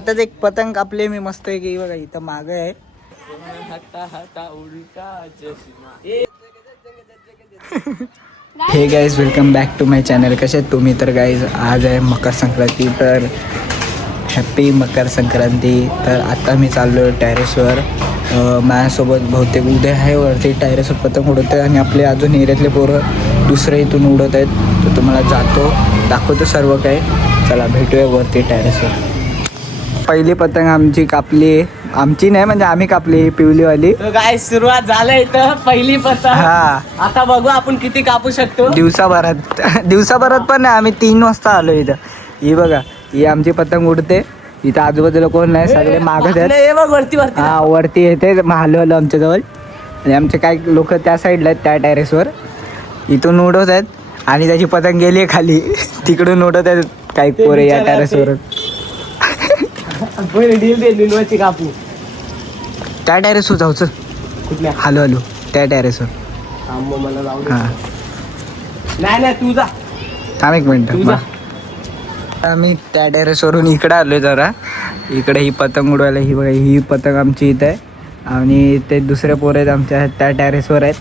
आताच एक पतंग कापले मी मस्त आहे की बघा इथं माग आहे. Hey guys welcome back to my channel. कसे आहेत तुम्ही? तर गाईज आज आहे मकर संक्रांती, तर हॅपी मकर संक्रांती. तर आता मी चाललो आहे टेरेसवर. माझ्यासोबत बहुतेक उद्या आहे वरती टेरेसवर पतंग उडवत आहे आणि आपले अजून एरियातले पोरं दुसरे इथून उडवत आहेत. तर तुम्हाला जातो दाखवतो सर्व काही. चला भेटूया वरती टेरेसवर. पहिली पतंग आमची कापली, आमची नाही म्हणजे आम्ही कापली पिवलीवाली. काय सुरुवात झालंय तर पहिली पतंग. हा आता बघू आपण किती कापू शकतो दिवसाभरात पण नाही. आम्ही 3 वाजता आलो इथं. ही बघा ही आमची पतंग उडते. इथं आजूबाजूला कोण नाही, सगळे मागत आहेत. हे बघ वरती वरती. हा वरती येते हलवलं आमच्या जवळ. आणि आमचे काही लोक त्या साईडला आहेत त्या टेरेसवर. इथून उडवत आहेत आणि त्याची पतंग गेली आहे खाली. तिकडून उडवत आहेत काही पोरे या टेरेसवर. कापू त्या टेरेसवर जाऊच. कुठल्या? हॅलो त्या टेरेसवर. मला जाऊ दे. हां नाही तू जा. थांब एक मिनिट. तुझा. आम्ही त्या टेरेसवरून इकडे आलो आहे जरा. इकडे ही पतंग उडवायला. ही बघा ही पतंग आमची इथं आहे आणि ते दुसरे पोरं आहेत आमच्या त्या टेरेसवर आहेत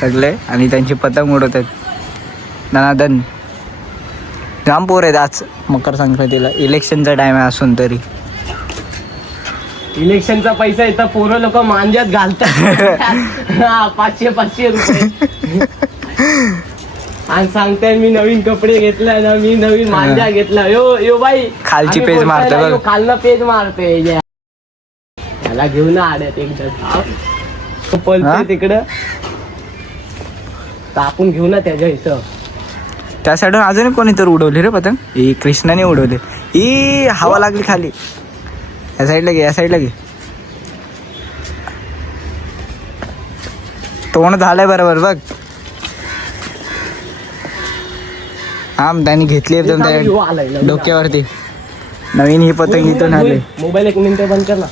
सगळे आणि त्यांची पतंग उडवत आहेत दनादन. जाम पोर आहेत आज मकर संक्रांतीला. इलेक्शनचा टाईम आहे असून तरी. इलेक्शनचा पैसा इथं पोरं लोक मांज्यात घालतात. 500 रुपये. आणि सांगताय मी नवीन कपडे घेतलाय ना, मी नवीन मांजा घेतला. यो बाई खालची पेज मारते बघ. खालनं पेज मारते. त्याला घेऊन आड्यात एकदा पळते तिकडं. तर आपण घेऊ ना त्याच्या इथं. त्या साईडून अजून कोणी तर उडवली रे पतंग. ही कृष्णाने उडवली. ही हवा लागली खाली. या साईडला घे, या साईडला घे. तोंड झालंय बरोबर बघ. हा त्यांनी घेतली एकदम त्या डोक्यावरती. नवीन ही पतंग इथून आली. मोबाईल 1 मिनिट बंद कर ना.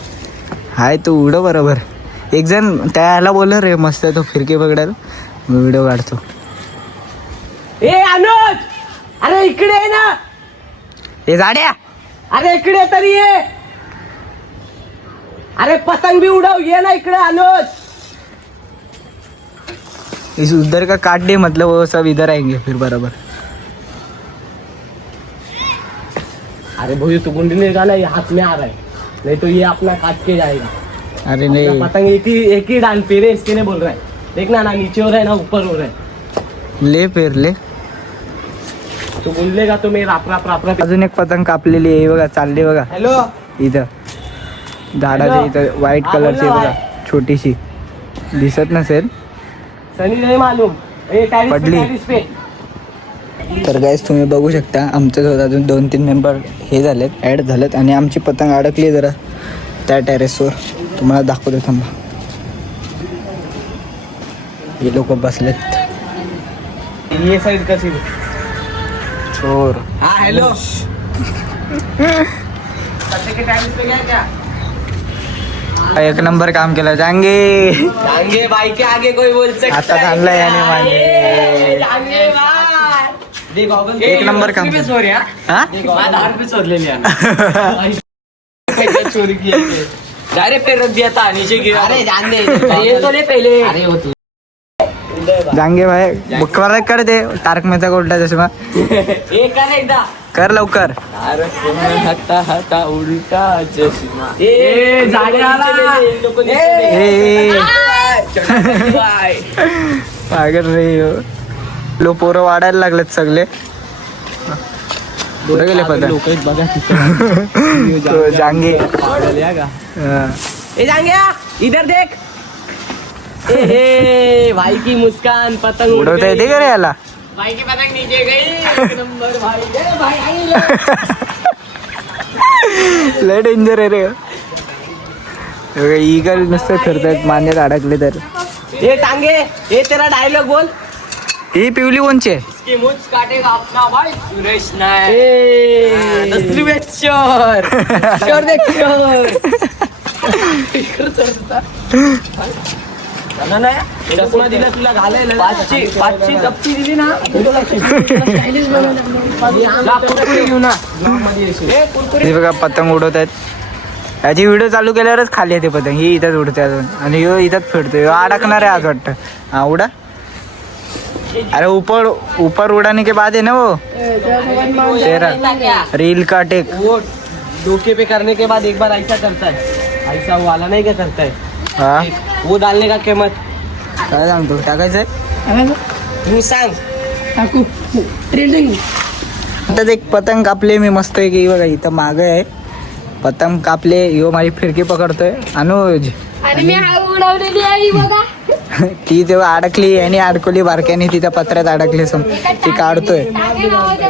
हाय तू उडव बरोबर. एक जण त्याला बोललं रे मस्त तो फिरके पकडायला. मी व्हिडिओ काढतो. ए अनुज, अरे इकडे आहे ना. हे जाड्या, अरे इकडे तरी ये. अरे पतंग भी उड़ाओ. ये ना इकडे अनुज. इस उधर का काट दे मतलब वो सब इधर आएंगे फिर बराबर. अरे भैया तू गुंडी नहीं डाला, ये हाथ में आ रहा है, नहीं तो ये अपना काट के जाएगा. अरे नहीं पतंग एक ही डाल पे रे. इसके नहीं बोल रहा है. देखना ना नीचे हो रहा है ना ऊपर हो रहा है. ले फिर ले. तू बोललेगा तो मैं राप राप राप राप. अजून एक पतंग कापलेली आहे बघा. चालली बघा हॅलो. इथं झाडाच्या इथं व्हाईट कलरची बघा छोटीशी. दिसत नसेल. सनी नहीं मालूम. पडली. तर गाईस तुम्ही बघू शकता आमच्यासोबत अजून 2-3 मेंबर हे झालेत, ॲड झालेत आणि आमची पतंग अडकली जरा त्या टेरेसवर. तुम्हाला दाखवतो थांबा. हे लोक बसलेत. ये साइड कशी चोर. हाँ हेलो. सत्य के टाइम पे क्या एक नंबर काम केलं जांगे. जांगे भाई के आगे कोई बोल सकता आता थांबलाय याने मागे. जांगे भाई. एक नंबर काम पे चोरी. हा 10 रुपये चोरलेली आहे. चोरी की डायरेक्ट रख दिया था नीचे गिरा. अरे जान दे. ये तो ले पहले. अरे वो जांगे भाई बुकवाला कर दे. तारक मेहता का उलटा चष्मा. एक कर एकदा. कर लवकर. अरे हटा हटा उलटा चष्मा. ए जाड्याला. पागल रे हो. लो पोरं वाढायला लागलेत सगळे. कुठे गेले पतंग लोक बघा तो जांगे. हा. ए जांग्या इधर देख. ए भाई की मुस्कान पतंग उड़ उडवता गई. येते का रे याला? भाई की पतंग नीचे गई. एक नंबर भाई. ए भाई आई ले. लय डेंजर आहे रे. ईगल नुसतं फिरतात मान्यात अडकले तर. ए टांगे ए तेरा डायलॉग बोल. ही पिवली कोणची आहे? की मुझ काटेगा अपना भाई सुरेश नाय. दसरी वेट शोर शोर देख शोर. चष्मा दिला तुला घालायला. 5ची कप्पी दिली ना. हे बघा पतंग उडवत आहेत. याची व्हिडिओ चालू केल्यावरच खाली येते पतंग. ही इथंच उडते अजून आणि ह्यो इथंच फिरतोय. ह्यो अडकणार आहे आज वाटतं. हा उडा. अरे ऊपर उड़ाने के बाद है ना वो तेरा रील का टेक. वो डोके पे करने के बाद एक बार ऐसा करता है, ऐसा वो वाला नहीं क्या करता है, हा वो डालने का कीमत काय सांगतो टाकायचंय. तू सांग. आता एक पतंग कापले मी मस्त आहे की बघा इथं माग आहे. पतंग कापले. ह्यो माझी फिरकी पकडतोय अनुज. आणि मी हा उडवलेली आहे बघा. ती तेव्हा अडकली याने अडकवली बारक्याने तिथं पत्र्यात अडकली ती काढतोय. टाके गावाच्या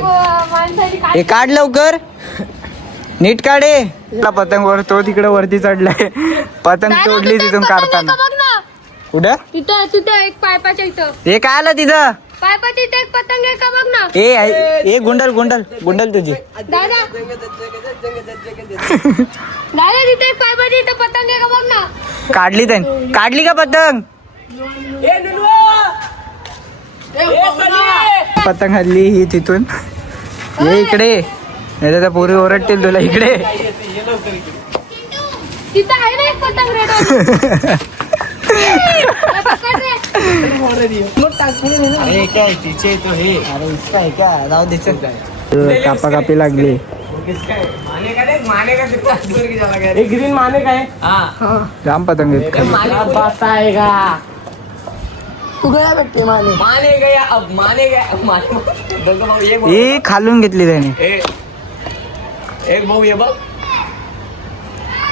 माणसाची हे काढ लवकर. नीट काढे. पतंग वर तो तिकडे वरती चढलाय. पतंग तोडली तिथून काढताना. बघ ना कुठं तिथं तिथं एक पायपाच्या इथं हे काय आलं तिथं. पायपाच्या इथं एक पतंग आहे का बघ ना. ए गुंडल गुंडल गुंडल तुझी. दादा दादा तिथे एक पायपाच्या इथं पतंग आहे का बघ ना. काढली त्याने. काढली का पतंग. पतंग हल्ली ही तिथून. ये इकडे नाही तर पोरी ओरडतील तुला. इकडे तिथं आहे ना एक पतंग रेड. अरे क्या है पीछे तो है. अरे इसका है क्या जाऊ दे. कापा कापी लागली. किसका है? माने का कितना दूर की जगह है. एक ग्रीन माने का है. हाँ. जाम पतंग आहेत. माने बात आएगा. माने गया अब माने गया अब माने. ही खालून घेतली त्याने. एक भाऊ ये बघ.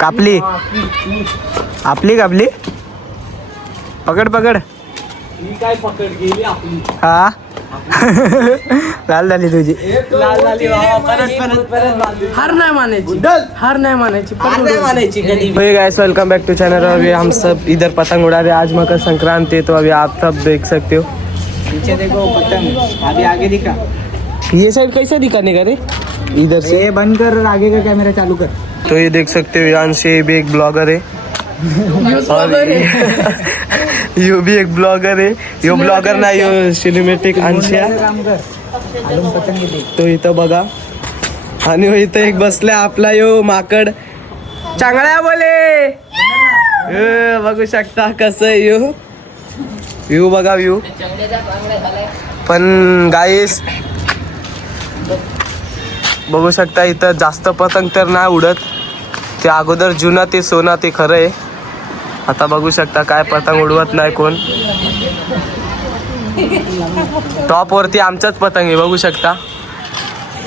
कापली. आपली कापली. पकड पकड. ही काय पकड गेली आपली. हा लाल झाली तुझी. लाल झाली बाबा. परत बांधली. हार नाही मानायची कधी. Hey guys welcome back to channel. अभी हम सब इधर पतंग उड़ा रहे. आज मकर संक्रांति है तो अभी आप सब देख सकते हो. पीछे देखो पतंग. अभी आगे दिखा. ये साइड कैसे दिखाने का रे. इधर से ये बंद कर. आगे का कैमरा चालू कर. तो ये देख सकते हो यांश ये भी एक ब्लॉगर है. यो भी एक ब्लॉगर है. यो ब्लॉगर ना यो सिनेमॅटिक अंशिया. काम कर. खालून पतंग घेते. तो इथं बघा. आणि इथं एक बसलाय आपला यो माकड. चांगला बोले. बघू शकता कसं आहे यो. व्ह्यू बघा व्ह्यू. पण गाईस बघू शकता इथं जास्त पतंग तर नाही उडत. ते अगोदर जुना ते सोना ते खरं आहे. आता बघू शकता काय पतंग उडवत नाही कोण. टॉप वरती आमचाच पतंग आहे बघू शकता.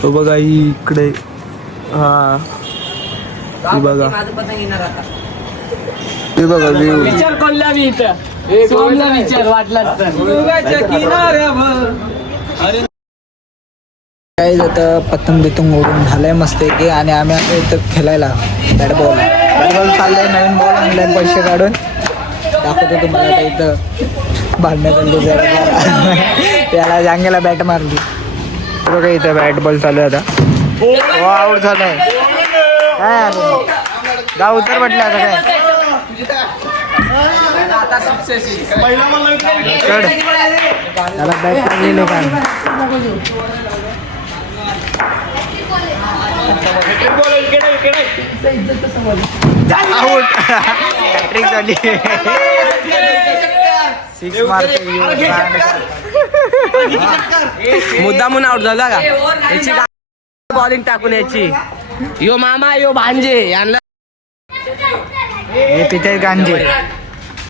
तो बघा इकडे. हा ही बघा. ही बघा व्ह्यू. विचार कोणला मी इथं सोमला विचार वाटला काय जातं. पतंग बितंग उडून झालंय मस्त की. आणि आम्ही आता इथं खेळायला बॅट बॉल चाललंय. नवीन बॉल आणलाय पैसे काढून. दाखवतो तुम्हाला. आता इथं भांडण्यात त्याला जांगेला बॅट मारली बघा. इथं बॅट बॉल चालू आहे आता. आउट झालाय. काय आलं गाव उतर म्हटलं आता काय. त्याला बॅट मारली लोकांना. आउट. हॅट्रिक झाली. सिक्स मारते. मुद्दा म्हणून आउट झाला का. याची बॉलिंग टाकून याची. यो मामा यो भांजे यांना हे पिते गांजे.